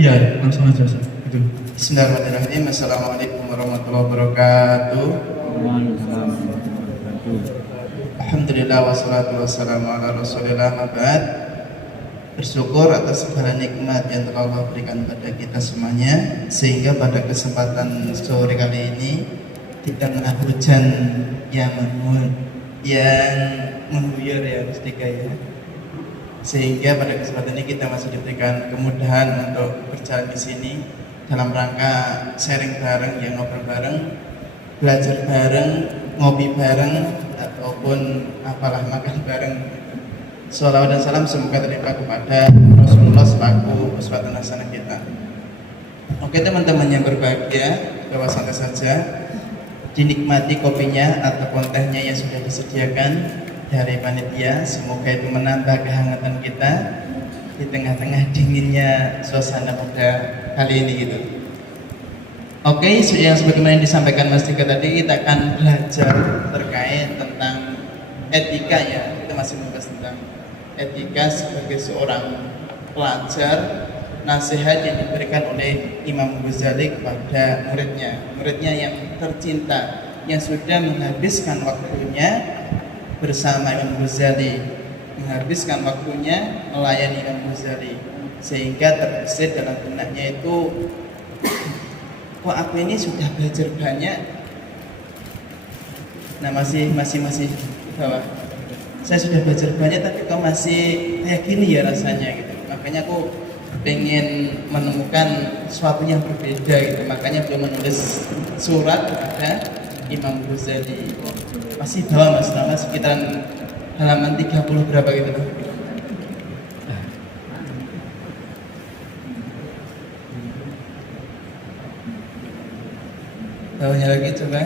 Iya, langsung aja Ustaz. Itu. Bismillahirrahmanirrahim. Assalamualaikum warahmatullahi wabarakatuh. Alhamdulillah wassalatu wassalamu ala rasulillah mabad. Bersyukur atas segala nikmat yang telah Allah berikan pada kita semuanya, sehingga pada kesempatan sore kali ini di tengah hujan yang mengguyur ya Mustika ya, sehingga pada kesempatan ini kita masih diberikan kemudahan untuk berjalan di sini dalam rangka sharing bareng, yang ngobrol bareng, belajar bareng, ngopi bareng, ataupun apalah makan bareng. Sholawat dan salam semoga terlimpah kepada Rasulullah selaku uswatun hasanah kita. Oke teman-teman yang berbahagia, bawa santai saja, dinikmati kopinya ataupun tehnya yang sudah disediakan dari panitia. Semoga itu menambah kehangatan kita di tengah-tengah dinginnya suasana pada kali ini gitu. Oke, yang sebagaimana yang disampaikan Mas Dika tadi, kita akan belajar terkait tentang etika ya. Kita masih membahas tentang etika sebagai seorang pelajar, nasihat yang diberikan oleh Imam Ghazali kepada muridnya yang tercinta, yang sudah menghabiskan waktunya bersama Imam Ghazali, menghabiskan waktunya melayani Imam Ghazali, sehingga terbesit dalam benaknya itu, kok aku ini sudah belajar banyak, nah masih bawah. Saya sudah belajar banyak tapi kok masih kayak gini ya rasanya gitu. Makanya aku pengen menemukan sesuatu yang berbeda gitu. Makanya beliau menulis surat kepada Imam Ghazali. Masih bawah Mas, nama sekitaran halaman 30 berapa gitu loh. Bawahnya lagi coba.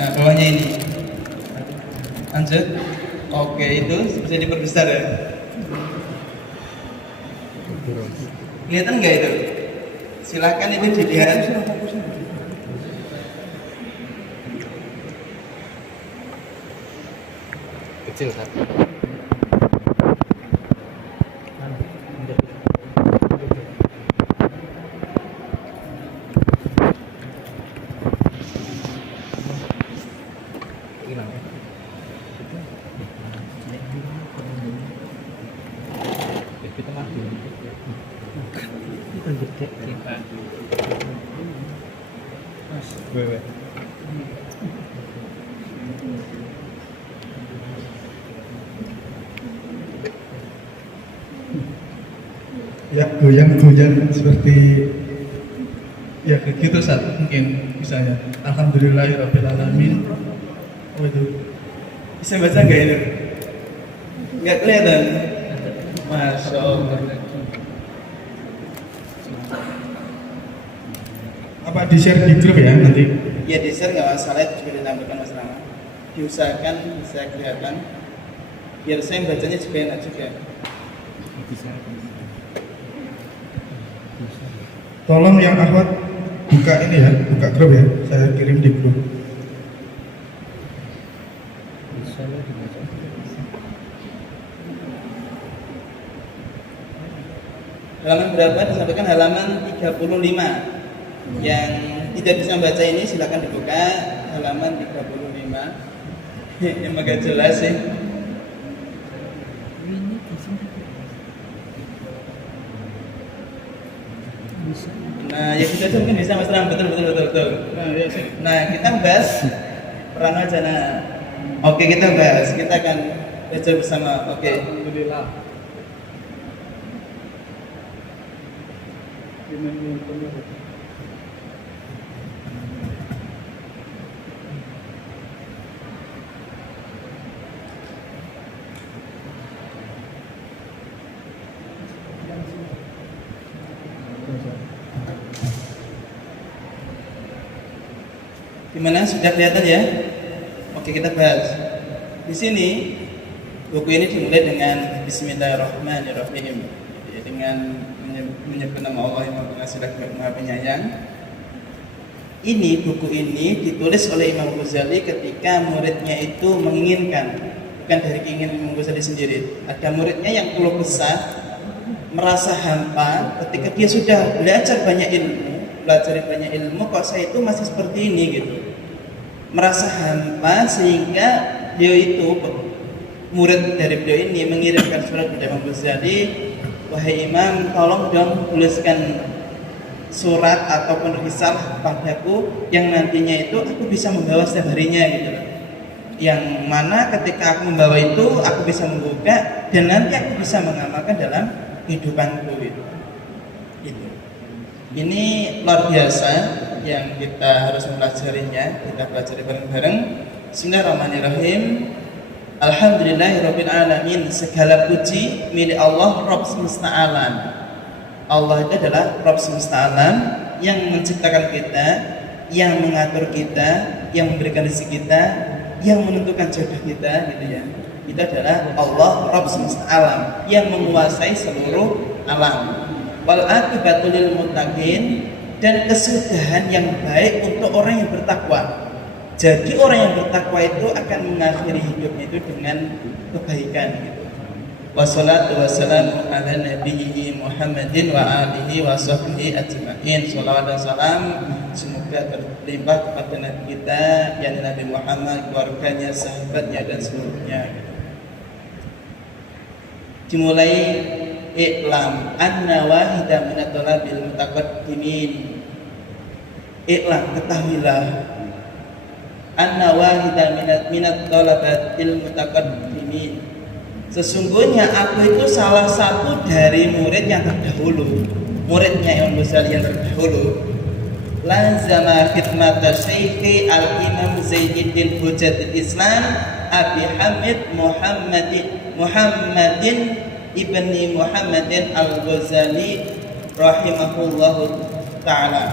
Nah bawahnya ini. Lanjut. Oke, itu bisa diperbesar ya. Kelihatan nggak itu? Silakan itu dilihat. Kecil kan? Ya, goyang-goyang seperti ya kayak gitu saat mungkin misalnya alhamdulillahirabbil alamin. Oh itu Bisa baca nggak itu? Nggak kelihatan. Masya Allah. apa di share di grup ya nanti? Ya di share nggak masalah, itu juga ditampilkan Mas Rama. Diusahakan bisa kelihatan, biar saya bacanya juga enak juga. Tolong yang akhwat buka ini ya, buka grup ya, saya kirim di grup. Halaman berapa? Disampaikan halaman 35. Yang tidak bisa membaca ini silakan dibuka halaman 35. Yang agak jelas sih. Nah, ya sudah mungkin bisa Mas Ram, betul. Nah, kita bahas perang wacana. Oke, kita bahas. Kita akan baca bersama. Oke. Alhamdulillah. Gimana? Sudah kelihatan ya? Oke, kita bahas. Di sini buku ini dimulai dengan Bismillahirrahmanirrahim, dengan menyebut nama Allah yang Maha Pengasih lagi Maha Penyayang. Buku ini ditulis oleh Imam Ghazali ketika muridnya itu menginginkan bukan dari keinginan Imam Ghazali sendiri. Ada muridnya yang keluh kesah, merasa hampa ketika dia sudah belajar banyak ilmu, kok saya itu masih seperti ini gitu. Merasa hampa sehingga beliau itu, murid dari beliau ini, mengirimkan surat kepada Imam Ghazali, wahai Imam, tolong dong tuliskan surat ataupun risalah padaku yang nantinya itu aku bisa membawa setiap harinya gitu. Yang mana ketika aku membawa itu aku bisa membuka dan nanti aku bisa mengamalkan dalam kehidupanku gitu. Ini luar biasa yang kita harus mempelajarinya, kita pelajari bareng-bareng. Bismillahirrahmanirrahim. Alhamdulillahirabbil alamin. Segala puji milik Allah, Rabb semesta alam. Allah itu adalah Rabb semesta alam yang menciptakan kita, yang mengatur kita, yang memberikan rezeki kita, yang menentukan jodoh kita gitu ya. Itu adalah Allah Rabb semesta alam yang menguasai seluruh alam. Wal aqibatu lil muttaqin, dan kesudahan yang baik untuk orang yang bertakwa. Jadi orang yang bertakwa itu akan mengakhiri hidupnya itu dengan kebaikan gitu. Wassalatu wassalamu ala nabiyyi Muhammadin wa alihi wa sahbihi ajma'in. Shalawat dan salam semoga terlimpah kepada Nabi kita, yakni Nabi Muhammad, keluarganya, sahabatnya dan seluruhnya. Dimulai I'lam anna wahida minat talabil mutaqaddimin. I'lam, ketahuilah, anna wahida minat talabatil mutaqaddimin, sesungguhnya aku itu salah satu dari murid yang terdahulu, muridnya Imam Ghazali yang terdahulu. Lazama khidmata Syekhi al-Imam Zainuddin Hujjatul Islam Abi Hamid Muhammadin ibni Muhammadin al-Ghazali rahimahullahu ta'ala.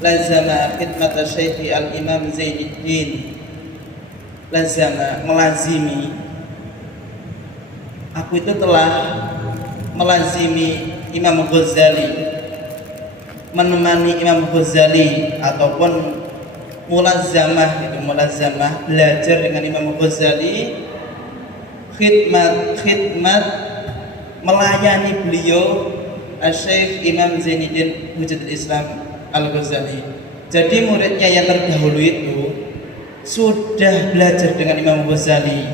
Lazama khidmata Syekhi al-Imam Zainuddin, lazama, melazimi, aku itu telah melazimi Imam Ghazali, menemani Imam Ghazali ataupun mulazamah gitu, mulazamah, belajar dengan Imam Ghazali, khidmat melayani beliau Syekh Imam Zainuddin Hujjatul Islam Al-Ghazali. Jadi muridnya yang terdahulu itu sudah belajar dengan Imam Ghazali,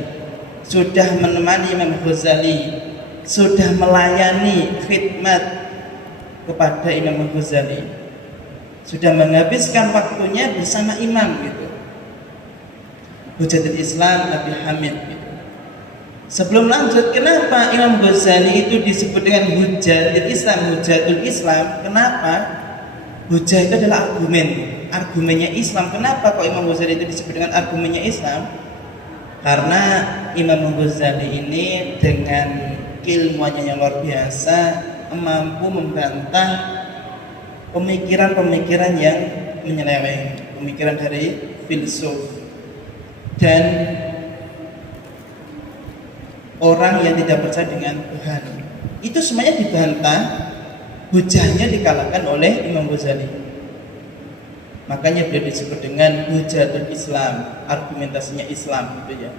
sudah menemani Imam Ghazali, sudah melayani khidmat kepada Imam Ghazali, sudah menghabiskan waktunya bersama Imam gitu, Hujjatul Islam Abi Hamid gitu. Sebelum lanjut, kenapa Imam Ghazali itu disebut dengan Hujjatul Islam? Hujjatul Islam, kenapa? Hujjah itu adalah argumennya Islam. Kenapa kok Imam Ghazali itu disebut dengan argumennya Islam? Karena Imam Ghazali ini dengan ilmuannya yang luar biasa mampu membantah pemikiran-pemikiran yang menyeleweng, pemikiran dari filsuf dan orang yang tidak percaya dengan Tuhan. Itu semuanya dibantah, hujahnya dikalahkan oleh Imam Ghazali. Makanya beliau disebut dengan Hujjatul Islam, argumentasinya Islam gitu ya.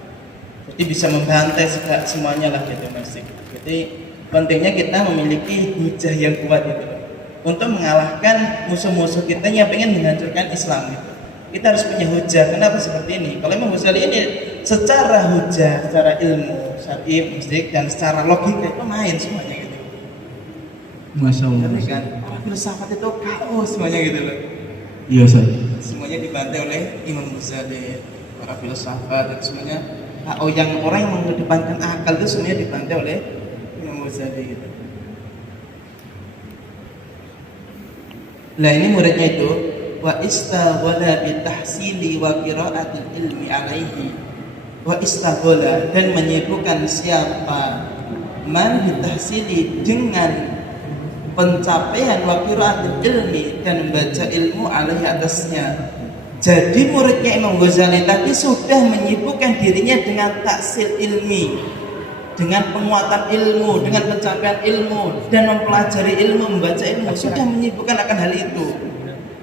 Jadi bisa membantai semuanya lah gitu Mas. Jadi pentingnya kita memiliki hujah yang kuat gitu untuk mengalahkan musuh-musuh kita yang pengen menghancurkan Islam gitu. Kita harus punya hujah. Kenapa seperti ini? Kalau Imam Ghazali ini secara hujah, secara ilmu, syar'i, musik, dan secara logika itu main semuanya gitu. Masya Allah. Tapi kan para filsafat itu kaos semuanya gitu loh. Iya Ustaz. Semuanya dibantai oleh Imam Ghazali, para filsafat dan semuanya. Yang orang yang mengedepankan akal itu semuanya dibantai oleh Imam Ghazali gitu. Nah ini muridnya itu wa istaghala bi tahsili wa qira'atil ilmi alaihi, wa istaghala, dan menyibukkan siapa man bi tahsili dengan pencapaian wa qira'atil ilmi, dan membaca ilmu alaihi atasnya. Jadi muridnya Imam Ghazali tadi sudah menyibukkan dirinya dengan taksil ilmi, dengan penguatan ilmu, dengan pencapaian ilmu, dan mempelajari ilmu, membaca ilmu, sudah menyibukkan akan hal itu.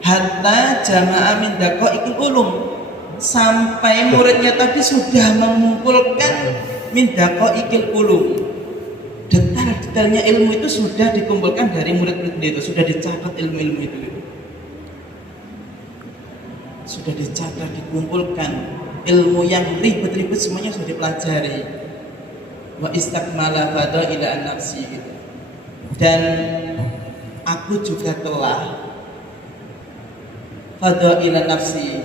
Hatta jama'a min daqaiqil ulum, sampai muridnya tadi sudah mengumpulkan min daqaiqil ulum. Detail-detailnya ilmu itu sudah dikumpulkan dari murid-murid itu, sudah dicatat ilmu-ilmu itu. Sudah dicatat, dikumpulkan. Ilmu yang ribet-ribet semuanya sudah dipelajari. Wa istakmala fadaila an-nafsi gitu. Dan aku juga telah fadaila nafsi,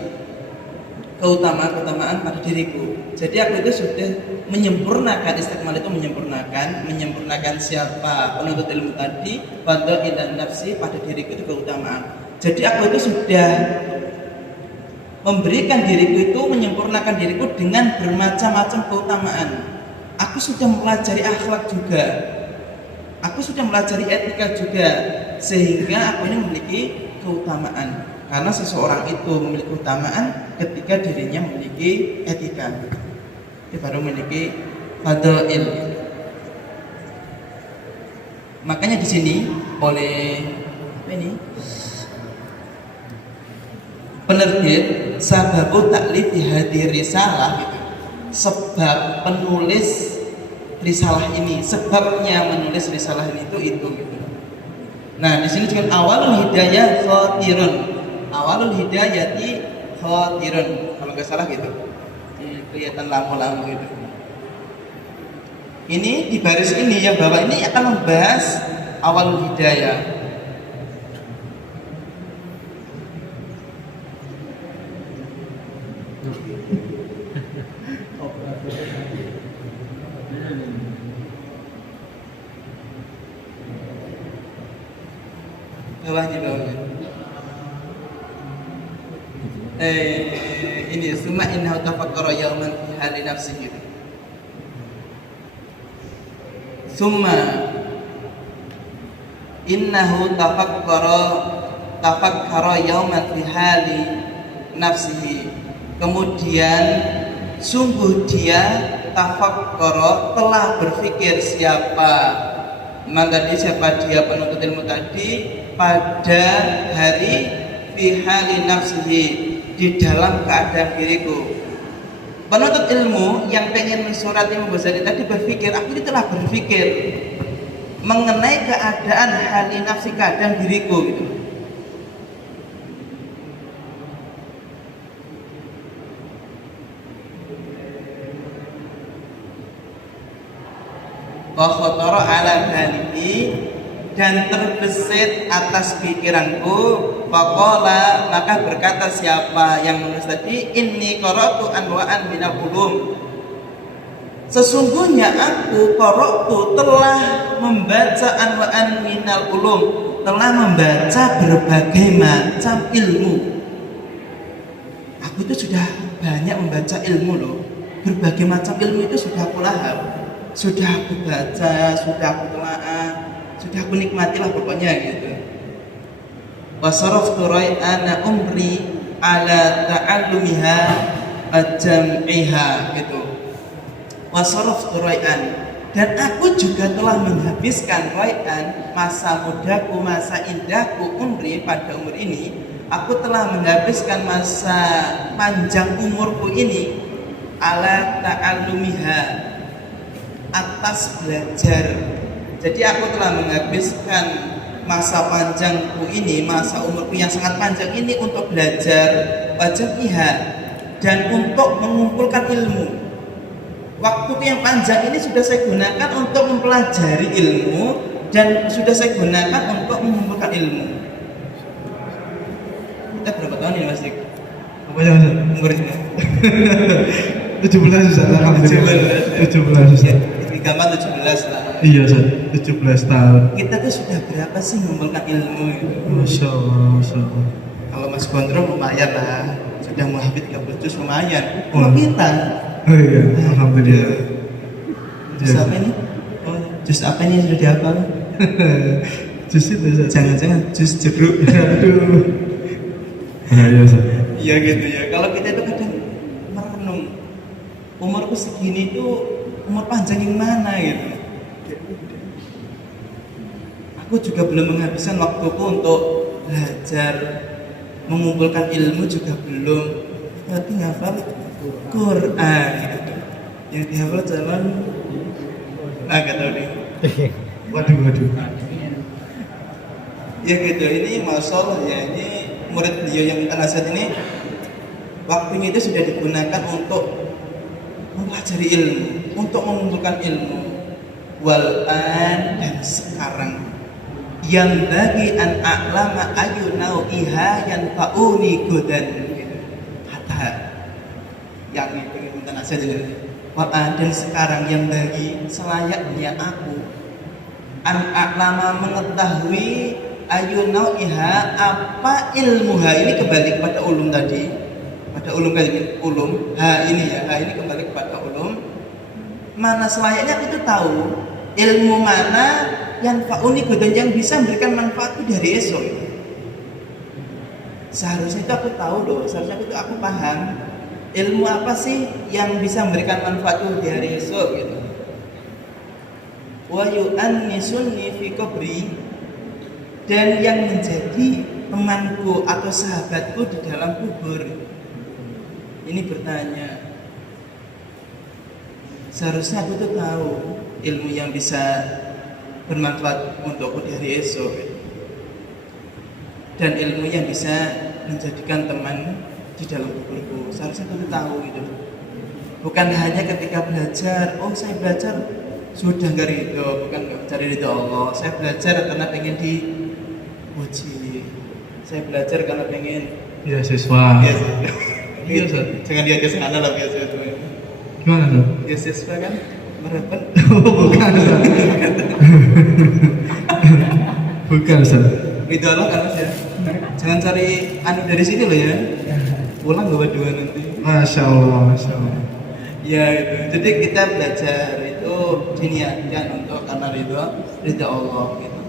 keutamaan pada diriku. Jadi aku itu sudah menyempurnakan, istikmal itu menyempurnakan siapa penuntut ilmu tadi, fadaila nafsi, pada diriku itu keutamaan. Jadi aku itu sudah memberikan diriku itu, menyempurnakan diriku dengan bermacam-macam keutamaan. Aku sudah mempelajari akhlak juga, aku sudah mempelajari etika juga, sehingga aku ini memiliki keutamaan. Karena seseorang itu memiliki keutamaan ketika dirinya memiliki etika, dia baru memiliki fadail. Makanya di sini oleh apa ini penerbit sababu taklif hadir risalah gitu. Sebab penulis risalah ini, sebabnya menulis risalah ini itu gitu. Nah, di sini juga awalul hidayah khatirun. Awalul hidayati khatirun. Kalau nggak salah gitu. Kelihatan lampu-lampu gitu. Ini di baris ini yang bawah ini akan membahas awalul hidayah. Bawahnya. Ini summa innahu tafakkara yawman fi hali nafsihi. Summa innahu tafakkara yawman fi hali nafsihi. Kemudian sungguh dia tafakkara, telah berpikir siapa dia penuntut ilmu tadi pada hari fi hali nafsihi, di dalam keadaan diriku. Penuntut ilmu yang pengen mensurati Imam Ghazali tadi berpikir, aku ini telah berpikir mengenai keadaan hali nafsi, keadaan diriku gitu. Wa khatara ala balihi, dan terbesit atas pikiranku. Faqala, maka berkata siapa yang menulis tadi, inni qara'tu anwa'an minal ulum, sesungguhnya aku qara'tu, telah membaca anwa'an minal ulum, telah membaca berbagai macam ilmu. Aku itu sudah banyak membaca ilmu loh, berbagai macam ilmu itu sudah aku lahap, sudah aku baca, sudah aku telaah, sudah aku nikmati lah pokoknya gitu. Wasaraftu rai'ana umri ala ta'allumiha ajam'iha gitu. Wasaraftu rai'an, dan aku juga telah menghabiskan rai'an, masa mudaku, masa indahku, umri, pada umur ini aku telah menghabiskan masa panjang umurku ini ala ta'allumiha, atas belajar. Jadi aku telah menghabiskan masa panjangku ini, masa umurku yang sangat panjang ini untuk belajar wajibnya dan untuk mengumpulkan ilmu. Waktuku yang panjang ini sudah saya gunakan untuk mempelajari ilmu dan sudah saya gunakan untuk mengumpulkan ilmu. Kita berapa tahun ini Mas Dik? Apa ya Mas? Umurnya 17 Ustaz, alhamdulillah. 17 Ustaz. Gampang 17 lah. Iya Ustaz, 17 tahun. Kita tuh sudah berapa sih mengumpulkan ilmu itu? Masya Allah, Masya Allah. Kalau Mas Gondrong lumayan lah, sudah menghafid 30 juz lumayan. Oh. Kalau kita, Oh iya, alhamdulillah. juz apa ini? Oh, juz apa ini yang sudah dihafal? Jus itu Ustaz. Jangan-jangan juz jeruk. Aduh. Nah, iya Ustaz. Iya gitu ya. Kalau kita itu kadang merenung, umurku segini tuh umur panjang yang mana gitu. Aku juga belum menghabiskan waktuku untuk belajar, mengumpulkan ilmu juga belum. tapi ngafal Quran gitu. Yang dihafal cuman agak tahu deh. Waduh. Ya gitu, ini Masya Allah ya, ini murid beliau yang minta nasihat ini waktunya itu sudah digunakan untuk mempelajari ilmu, untuk mengumpulkan ilmu. Wal'an, dan sekarang yang bagi an a'lama ayunau iha yang fa'uni godan kata yang itu minta nasihat ini. Wal'an, dan sekarang yang bagi selayaknya aku an a'lama mengetahui ayunau iha apa ilmuha, ini kembali kepada ulum tadi, pada ulum kali ulum ha ini ya, ha ini kembali kepada ulum. Mana selayaknya aku itu tahu ilmu mana yang fauni dan yang bisa memberikan manfaatku dari esok. Seharusnya itu aku tahu loh, seharusnya itu aku paham ilmu apa sih yang bisa memberikan manfaatku di hari esok gitu. Wa yu'annisunni fi qabri, dan yang menjadi temanku atau sahabatku di dalam kubur. Ini bertanya, seharusnya aku tuh tahu ilmu yang bisa bermanfaat untukku di hari esok, dan ilmu yang bisa menjadikan teman di dalam kuburku. Seharusnya aku tuh tahu gitu. Bukan hanya ketika belajar, oh saya belajar sudah nggak ridho, bukan nggak mencari ridho Allah. Saya belajar karena pengen dipuji. Saya belajar karena pengen Beasiswa. Iya, Ustaz. Jangan diajak sana lah beasiswa. Gimana, Ustaz? Beasiswa kan merapat. Bukan, Ustaz. Bukan, Ustaz. Ridho Allah kan Mas ya. Jangan cari anu dari sini loh ya. Pulang bawa dua nanti. Masya Allah. Ya gitu. Jadi kita belajar itu diniatkan untuk karena ridho Allah gitu.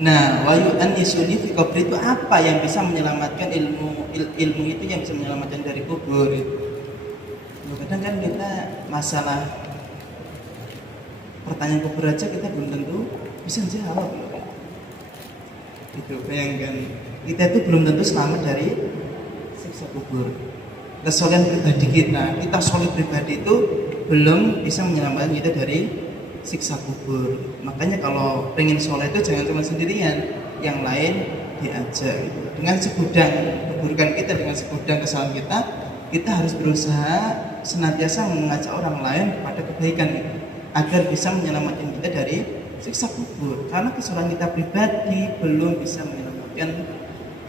Nah, wayu anisuni fi qabri itu apa yang bisa menyelamatkan ilmu itu yang bisa menyelamatkan dari kubur itu. Kadang kan kita masalah pertanyaan kubur aja kita belum tentu bisa jawab loh. Itu bayangkan kita itu belum tentu selamat dari siksa kubur. Kesolehan pribadi kita solid pribadi itu belum bisa menyelamatkan kita dari siksa kubur. Makanya kalau pengen soleh itu jangan cuma sendirian, yang lain diajak gitu. Dengan segudang keburukan kita, dengan segudang kesalahan kita harus berusaha senantiasa mengajak orang lain pada kebaikan gitu, agar bisa menyelamatkan kita dari siksa kubur. Karena kesalahan kita pribadi belum bisa menyelamatkan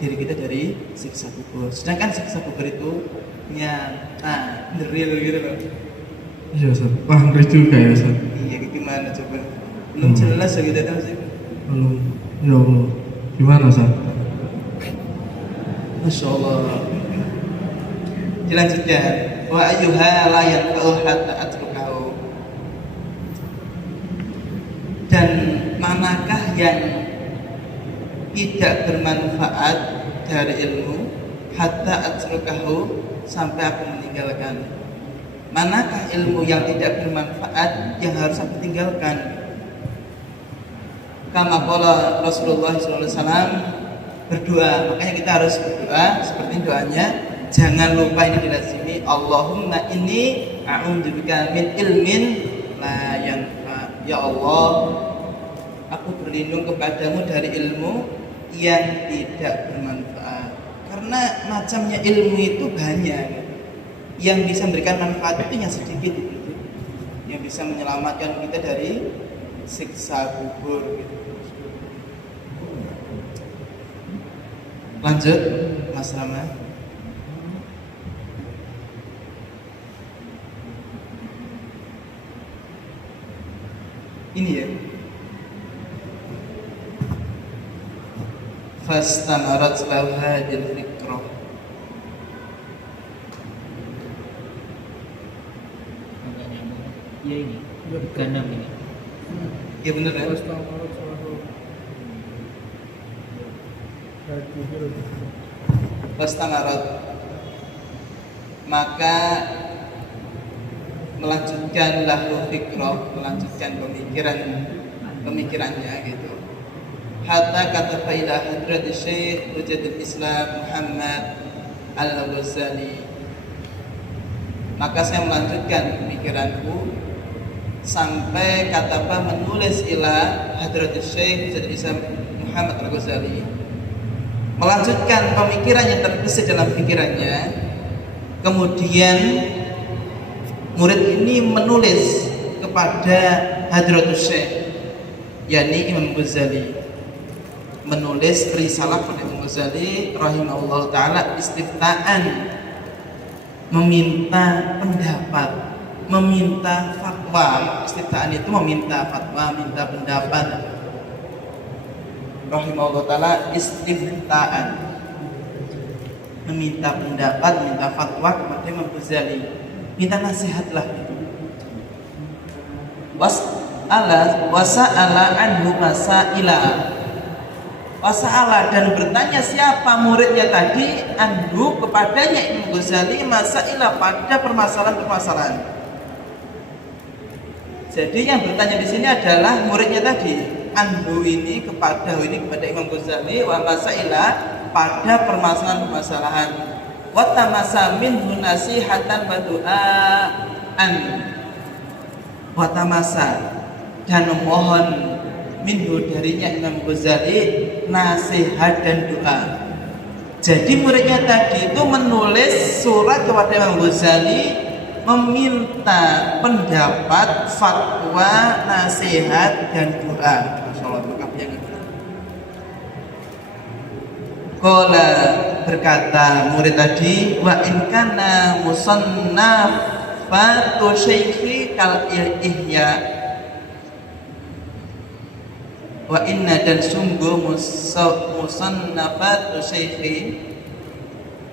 diri kita dari siksa kubur. Sedangkan siksa kubur itu nyata, real gitu loh. Iya, Ustaz. Wah, ngeri juga ya, Ustaz. Iya, gimana coba? Belum jelas ya kita sih. Belum. Ya Allah. Gimana, Ustaz? Masya Allah. Dilanjutkan. Wa ayyuha la yanfa'u hatta atrukahu. Dan manakah yang tidak bermanfaat dari ilmu hatta atrukahu, sampai aku meninggalkan. Manakah ilmu yang tidak bermanfaat yang harus aku tinggalkan? Kama qala Rasulullah SAW berdoa, makanya kita harus berdoa seperti doanya. Jangan lupa ini dilazimi, Allahumma inni a'udzubika min ilmin la yanfa. Ya Allah, aku berlindung kepadamu dari ilmu yang tidak bermanfaat. Karena macamnya ilmu itu banyak. Yang bisa memberikan manfaat itu yang sedikit gitu. Yang bisa menyelamatkan kita dari siksa kubur gitu. Lanjut Mas Rama. Ini ya. Fastamarat lahu hadil fikrah. Iya ini, kandang ini. Ya benar ya. Fastamarat, maka melanjutkan lahu fikrah, melanjutkan pemikirannya gitu. Hatta kata ila hadrat Syekh Mujahidul Islam Muhammad Al-Ghazali. Maka saya melanjutkan pemikiranku sampai kataba menulis ila Hadratus Syekh Zaid Isa Muhammad Al-Ghazali, melanjutkan pemikiran yang terbesit dalam pikirannya. Kemudian murid ini menulis kepada Hadratus Syekh, yakni Imam Ghazali, menulis risalah kepada Imam Ghazali rahimahullah taala istiftaan, meminta pendapat, meminta fatwa. Istiftaan itu meminta fatwa, minta pendapat. Rahimahullah taala istiftaan, meminta pendapat, minta fatwa kepada Imam Ghazali, minta nasihatlah gitu. Wasa'ala anhu masaila. Wasa'ala, dan bertanya siapa muridnya tadi, anhu kepadanya Imam Ghazali, masaila pada permasalahan-permasalahan. Jadi yang bertanya di sini adalah muridnya tadi, anhu ini kepada Imam Ghazali, wa masaila pada permasalahan-permasalahan. Wa tamasa minhu nasihatan wa du'aan. Wa tamasa, dan memohon minhu darinya Imam Ghazali nasihat dan doa. Jadi muridnya tadi itu menulis surat kepada Imam Ghazali meminta pendapat, fatwa, nasihat dan doa. Masyaallah, yang itu. Qala, berkata murid tadi, wa in kana musannafatu syaikhi kal ihya. Wa inna, dan sungguh musannafatu syaikhi,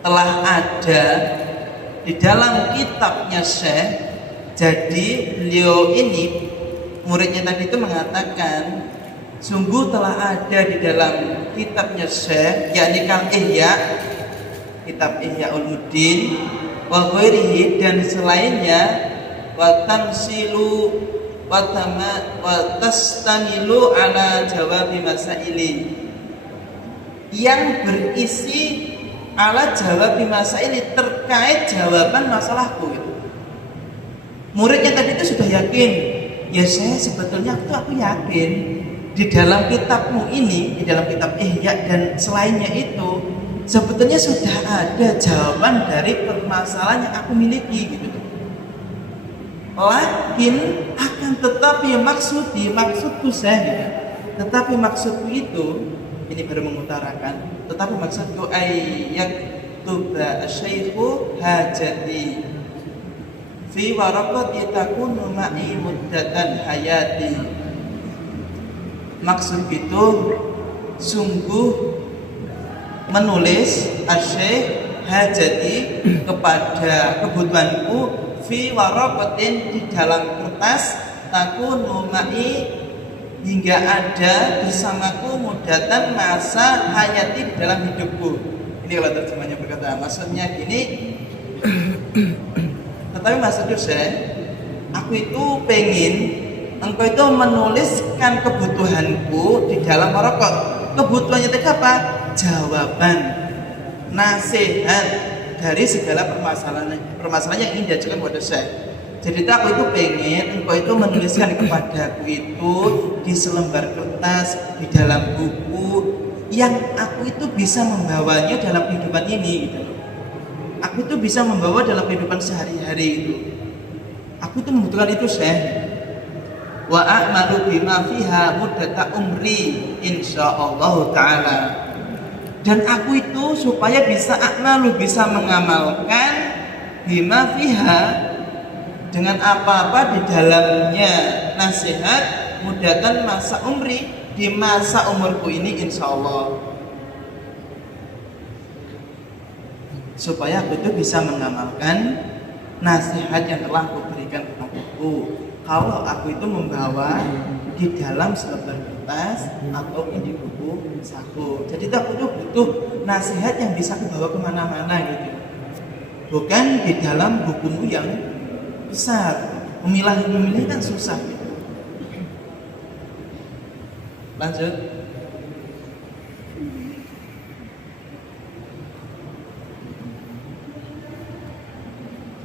telah ada di dalam kitabnya Syekh. Jadi beliau ini, muridnya tadi itu mengatakan sungguh telah ada di dalam kitabnya Syekh, yakni Kal Ihya, kitab Ihya Ulumuddin, wa ghairihi, dan selainnya, wa tamsilu wa tastamilu ala jawabi masaili, yang berisi ala jawabi masaili, terkait jawaban masalahku itu. Muridnya tadi itu sudah yakin, ya saya sebetulnya aku yakin di dalam kitabmu ini, di dalam kitab Ihya dan selainnya itu, sebetulnya sudah ada jawaban dari permasalahan yang aku miliki gitu. Lakin akan tetapi maksudku saya, tetapi maksudku itu, ini baru mengutarakan, tetapi maksudku ayat tuba syaikhu hajati fi waraqati takunu ma'i muddatan hayati. Maksud itu sungguh menulis asy-syaikh hajati kepada kebutuhanku, fi waraqatin, di dalam kertas, takunu ma'i, hingga ada bersamaku, mudatan, masa hayati, di dalam hidupku. Ini kalau terjemahnya berkata, maksudnya gini, tetapi maksudnya saya, aku itu pengen engkau itu menuliskan kebutuhanku di dalam waraqat. Kebutuhannya tadi apa? Jawaban, nasihat dari segala permasalahan yang ingin diajukan kepada saya. Jadi aku itu pengen engkau itu menuliskan kepadaku itu di selembar kertas, di dalam buku, yang aku itu bisa membawanya dalam kehidupan ini gitu. Aku itu bisa membawa dalam kehidupan sehari-hari itu. Aku itu membutuhkan itu, Syekh. Wa a'malu bima fiha muddata umri insyaallah taala. Dan aku itu supaya bisa bisa mengamalkan bima fiha, dengan apa-apa di dalamnya nasihat, mudatan, masa umri, di masa umurku ini insyaallah, supaya aku itu bisa mengamalkan nasihat yang telah aku berikan kepadaku. Kalau aku itu membawa di dalam selembar kertas ataupun di buku saku, jadi aku itu butuh nasihat yang bisa aku bawa kemana-mana gitu, bukan di dalam bukumu yang besar. Memilah kan susah gitu. Lanjut.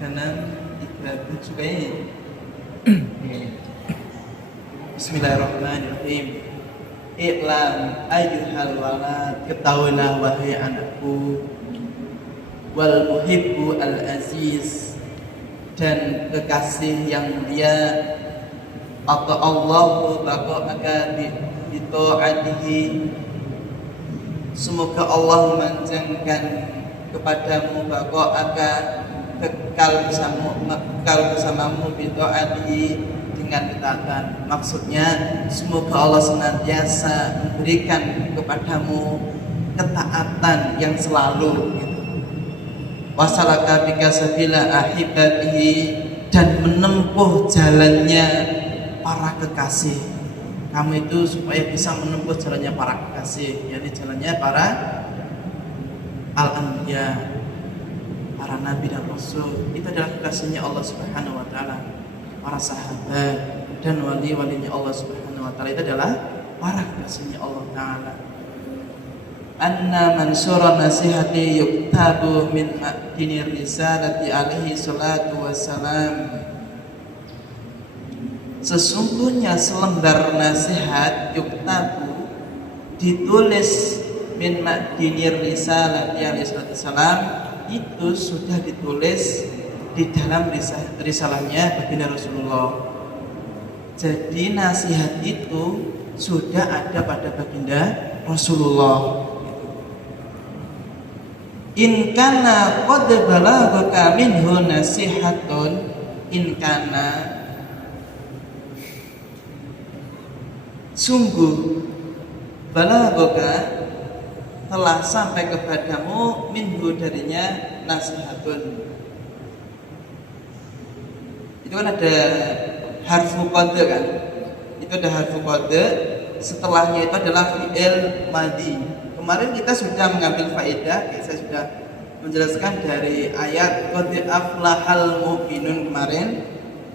kanan 3 sukanya. Bismillahirrahmanirrahim. I'lam ayyuhal walad, ketahuilah wahai anakku, wal muhibbu al aziz, dan kekasih yang mulia, atau Allahu baqa'aka bi ta'atihi, semoga Allah memanjangkan kepadamu baqa'aka, kekal bersamamu bi ta'atihi, dengan ketaatan. Maksudnya semoga Allah senantiasa memberikan kepadamu ketaatan yang selalu gitu. Wasalaka bika sabila ahibatihi, dan menempuh jalannya para kekasih. Kamu itu supaya bisa menempuh jalannya para kekasih, yakni jalannya para al-anbiya, para nabi dan rasul. Itu adalah kekasihnya Allah Subhanahu wa taala. Para sahabat dan wali-walinya Allah Subhanahu wa taala itu adalah para kekasihnya Allah taala. Anna mansura nasihati yuktabu min ma'dinir risalati alaihi salatu wassalam. Sesungguhnya selembar nasihat yuktabu, ditulis, min ma'dinir risalati alaihi salatu wassalam, itu sudah ditulis di dalam risalahnya baginda Rasulullah. Jadi nasihat itu sudah ada pada baginda Rasulullah. In kana qad balaghaka minhu nasihatun, in kana, sungguh, balaghaka, telah sampai kepadamu, minhu, darinya, nasihatun. Itu kan ada harfu qad kan? Itu ada harfu qad, setelahnya itu adalah fi'il madhi. Kemarin kita sudah mengambil faedah, saya sudah menjelaskan dari ayat qad aflahal mu'minun kemarin.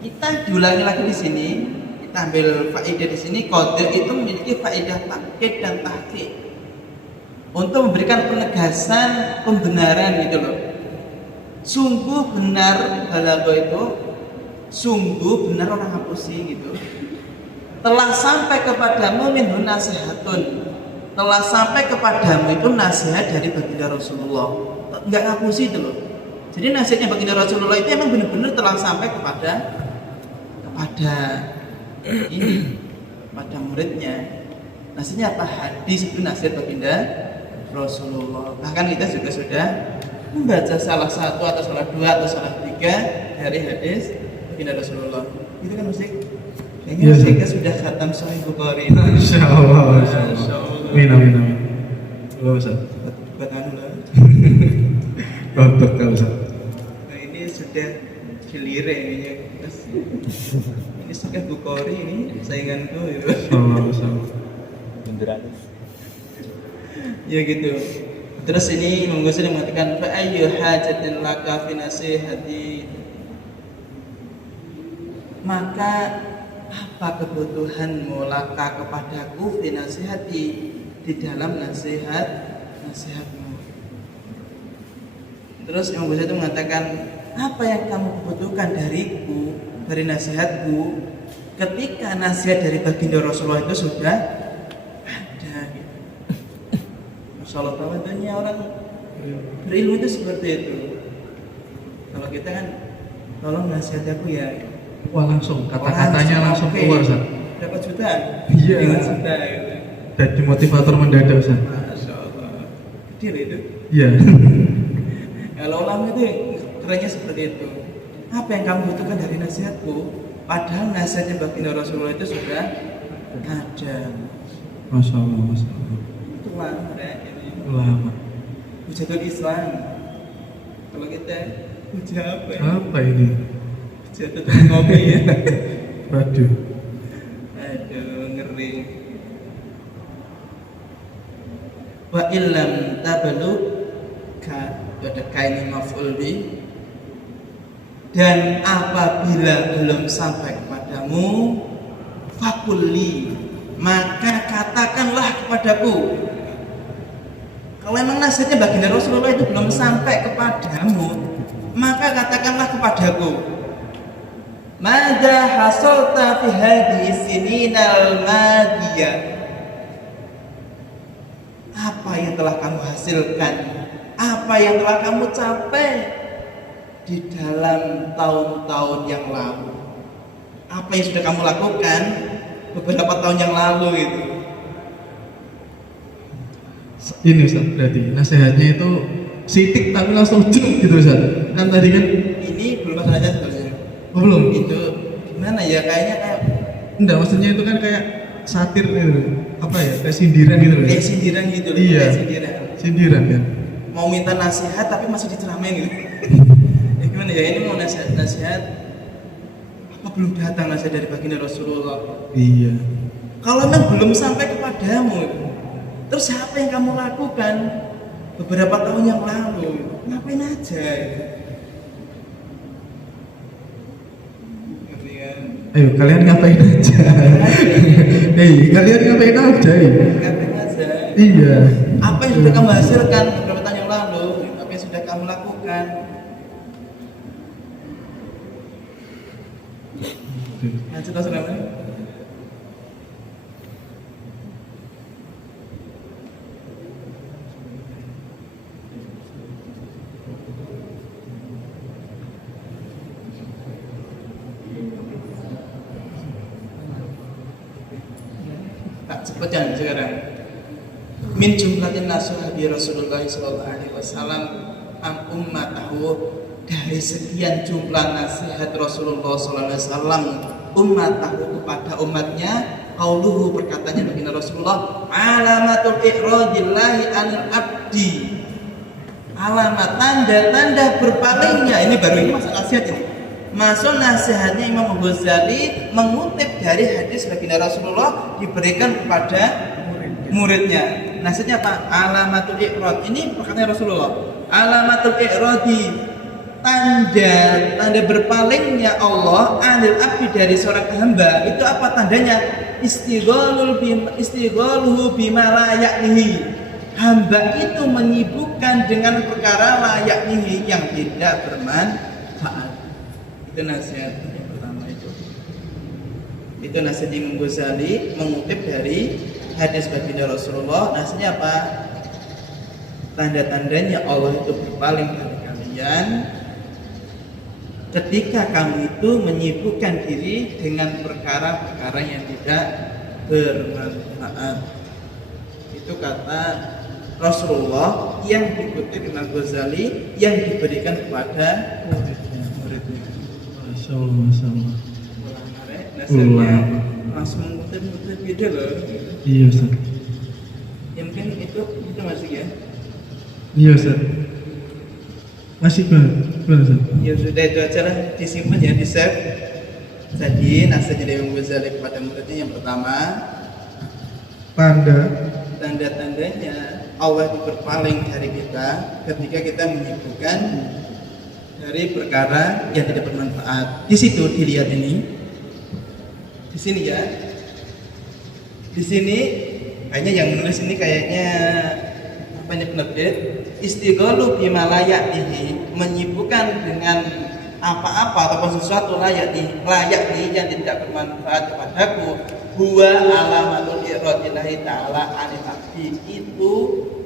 Kita diulangi lagi di sini, kita ambil faedah di sini. Qad itu memiliki faedah takkid dan tahqiq untuk memberikan penegasan pembenaran gitu loh. Sungguh benar balaghah itu, sungguh benar orang ngapusi gitu. Telah sampai kepadamu minhu nasihatun, telah sampai kepadamu itu nasihat dari baginda Rasulullah. Enggak ngapusi itu loh. Jadi nasihatnya baginda Rasulullah itu emang benar-benar telah sampai kepada ini, pada muridnya. Nasihatnya apa? Hadis itu nasihat baginda Rasulullah. Bahkan kita juga sudah membaca salah satu atau salah dua atau salah tiga dari hadis baginda Rasulullah. Itu kan mesti kayaknya kita sudah khatam Sahih Bukhari. Insyaallah. Amin amin amin. Halo Ustaz. Buat anu lah. Betul Ustaz. Nah ini sudah giliran ini. Ini Sahih Bukhari ini sainganku ya. Insyaallah. Ya gitu. Terus ini Imam Ghazali mengatakan fa ayyu hajatin laka fi nasihati, maka apa kebutuhanmu laka kepadaku fi nasihati, di dalam nasihatmu. Terus Imam Ghazali mengatakan apa yang kamu butuhkan dariku, dari nasihatku, ketika nasihat dari baginda Rasulullah itu sudah ada gitu. Masya Allah, tawadhunya orang berilmu itu seperti itu. Kalau kita kan tolong nasihat aku ya, Wah langsung, kata-katanya langsung keluar Ustaz. dapat jutaan. Iya. Dengan juta gitu. Jadi motivator mendadak Ustaz. Masya Allah, kecil itu. Iya. Kalau ulama itu kerennya seperti itu. Apa yang kamu butuhkan dari nasihatku? Padahal nasihatnya baginda Rasulullah itu sudah ada. Masya Allah, Masya Allah. Itu ulama ini. Ulama. Hujatul Islam. Kalau kita hujah apa ya? Apa ini? Hujatul ngopi ya. Waduh. Aduh, ngeri. Wa illam tablu ka, ada kaini maf'ul bi, dan apabila belum sampai kepadamu, fakulli, maka katakanlah kepadaku. Kalau memang nasihatnya baginda Rasulullah itu belum sampai kepadamu, maka katakanlah kepadaku, madza hasalta fi hadhihi sininal madiyah, apa yang telah kamu hasilkan, apa yang telah kamu capai di dalam tahun-tahun yang lalu, apa yang sudah kamu lakukan beberapa tahun yang lalu itu. Ini Ustaz, berarti nasihatnya itu sitik tapi langsung juk gitu Ustaz. Kan tadi kan Ini belum masalahnya sebenarnya. oh, belum. Itu gimana ya, kayaknya kayak Enggak, maksudnya itu kan kayak satir gitu. Apa ya? Kayak sindiran gitu loh. kayak sindiran gitu loh, Iya. kayak sindiran. Sindiran kan. Mau minta nasihat tapi masih diceramain gitu. Ya gimana ya, ini mau nasihat apa belum datang nasihat dari baginda Rasulullah. Iya. Kalau memang belum sampai kepadamu, terus apa yang kamu lakukan beberapa tahun yang lalu? Ngapain aja? Ngerti kan? Ayo kalian ngapain aja? Kalian ngapain aja? Ngapain aja? Iya. Apa yang sudah kamu hasilkan beberapa tahun yang lalu? Apa yang sudah kamu lakukan? Lanjut Mas Rama. Tak sebutkan sekarang. Min jumlatin nasuhabi Rasulullah sallallahu alaihi wasallam am ummatahu, dari sekian jumlah nasihat Rasulullah sallallahu alaihi wasallam ummatahu kepada umatnya, qauluhu perkataannya baginda Rasulullah, alamatul iqradillahi anil abdi, alamat tanda-tanda berpalingnya. Ini baru ini masuk nasihat ini. Masuk nasihatnya Imam Ghazali mengutip dari hadis baginda Rasulullah diberikan kepada muridnya. Nasihatnya apa? Alamatul iqrad. Ini perkataan Rasulullah. Alamatul iqradi, tanda berpalingnya Allah anil abdi, dari seorang hamba. Itu apa tandanya? Istighaluhu bima la ya'nihi. Hamba itu menyibukkan dengan perkara la ya'nihi, yang tidak bermanfaat. Itu nasihat yang pertama itu. Itu nasihat Imam Ghazali mengutip dari hadis baginda Rasulullah. Nasihatnya apa? Tanda-tandanya Allah itu berpaling dari kalian ketika kamu itu menyibukkan diri dengan perkara-perkara yang tidak bermanfaat. Itu kata Rasulullah yang dikutip Imam Ghazali yang diberikan kepada muridnya. Masya Allah, Masya Allah. Nasihatnya langsung mengutip beda loh. Iya Ustaz. Ya mungkin itu masih ya. Iya Ustaz. Masih benar Ustaz. Ya sudah, itu aja lah, disimpan ya, di save. Tadi nasihatnya dari Imam Ghazali kepada muridnya yang pertama, tanda-tandanya Allah itu berpaling dari kita ketika kita menyibukkan dari perkara yang tidak bermanfaat. Di situ dilihat ini, di sini ya, di sini kayaknya yang menulis ini kayaknya apa ini penerbit, istighalu bima la ya'nihi, menyibukkan dengan apa-apa ataupun sesuatu layak yang tidak bermanfaat kepadaku, huwa alamatul iradillahi ta'ala anil abdi, itu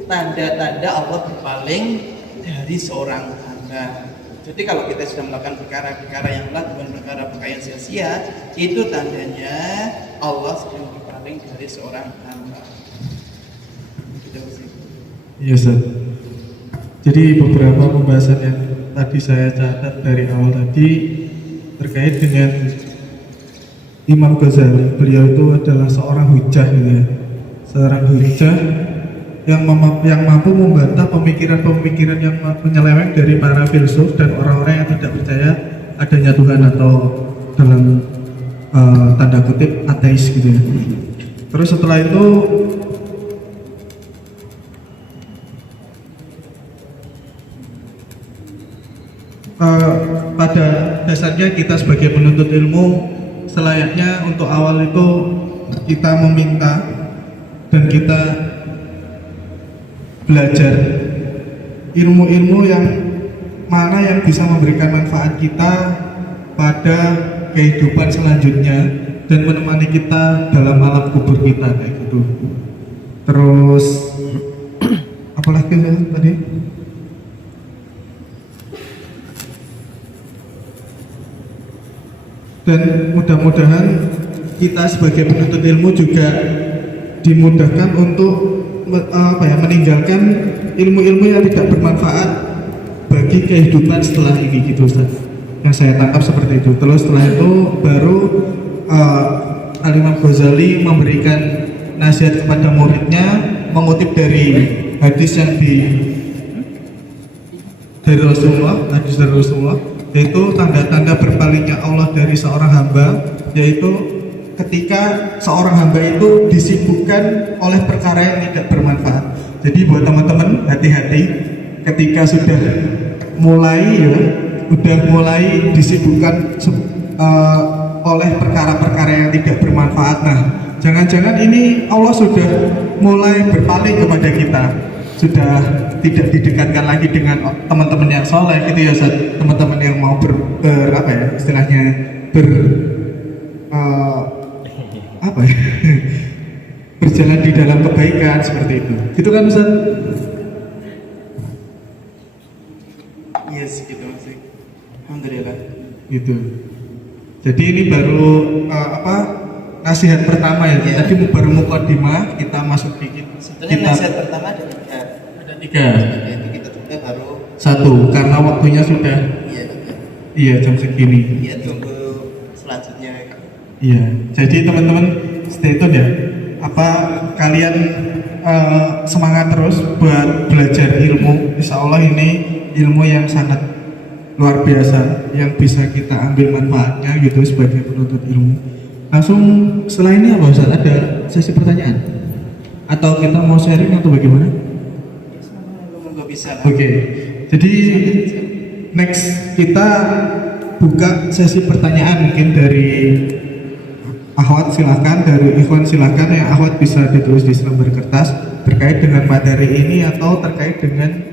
tanda-tanda Allah berpaling dari seorang hamba. Jadi kalau kita sudah melakukan perkara-perkara yang berat, bukan perkara-perkara yang sia-sia, itu tandanya Allah sedang berpaling dari seorang hamba. Iya Ustaz. Jadi beberapa pembahasan yang tadi saya catat dari awal tadi terkait dengan Imam Ghazali. Beliau itu adalah seorang hujah gitu ya. Seorang hujah yang mampu membantah pemikiran-pemikiran yang menyeleweng dari para filsuf dan orang-orang yang tidak percaya adanya Tuhan atau dalam tanda kutip ateis gitu ya. Terus setelah itu pada dasarnya kita sebagai penuntut ilmu selayaknya untuk awal itu kita meminta dan kita belajar ilmu-ilmu yang mana yang bisa memberikan manfaat kita pada kehidupan selanjutnya dan menemani kita dalam alam kubur kita kayak gitu. Terus apalagi ya tadi? Dan mudah-mudahan kita sebagai penuntut ilmu juga dimudahkan untuk meninggalkan ilmu-ilmu yang tidak bermanfaat bagi kehidupan setelah ini gitu Ustaz. Yang saya tangkap seperti itu. Terus setelah itu baru Al-Imam Ghazali memberikan nasihat kepada muridnya mengutip dari hadis yang dari Rasulullah, yaitu tanda-tanda berpalingnya Allah dari seorang hamba, yaitu ketika seorang hamba itu disibukkan oleh perkara yang tidak bermanfaat. Jadi buat teman-teman hati-hati ketika sudah mulai disibukkan oleh perkara-perkara yang tidak bermanfaat. Nah, jangan-jangan ini Allah sudah mulai berpaling kepada kita, sudah tidak didekatkan lagi dengan teman-teman yang soleh gitu ya Ustaz. Teman-teman yang mau berjalan di dalam kebaikan seperti itu. Gitu kan Ustaz? Yes, gitu masih. Alhamdulillah. Gitu. Jadi ini baru nasihat pertama ya. Iya. Tadi baru mukadimah, kita masuk dikit. Sebetulnya nasihat pertama ada 3. Ada 3. Itu kita juga baru 1 karena waktunya sudah jam segini. Iya, tunggu selanjutnya. Iya. Jadi teman-teman stay tune ya. Kalian semangat terus buat belajar ilmu. Insya Allah ini ilmu yang sangat luar biasa yang bisa kita ambil manfaatnya gitu sebagai penuntut ilmu. Langsung setelah ini apa Ustaz? Ada sesi pertanyaan? Atau kita mau sharing atau bagaimana? Semoga bisa. Oke. Jadi next kita buka sesi pertanyaan mungkin dari akhwat silakan, dari ikhwan silakan, yang akhwat bisa ditulis di selembar kertas terkait dengan materi ini atau terkait dengan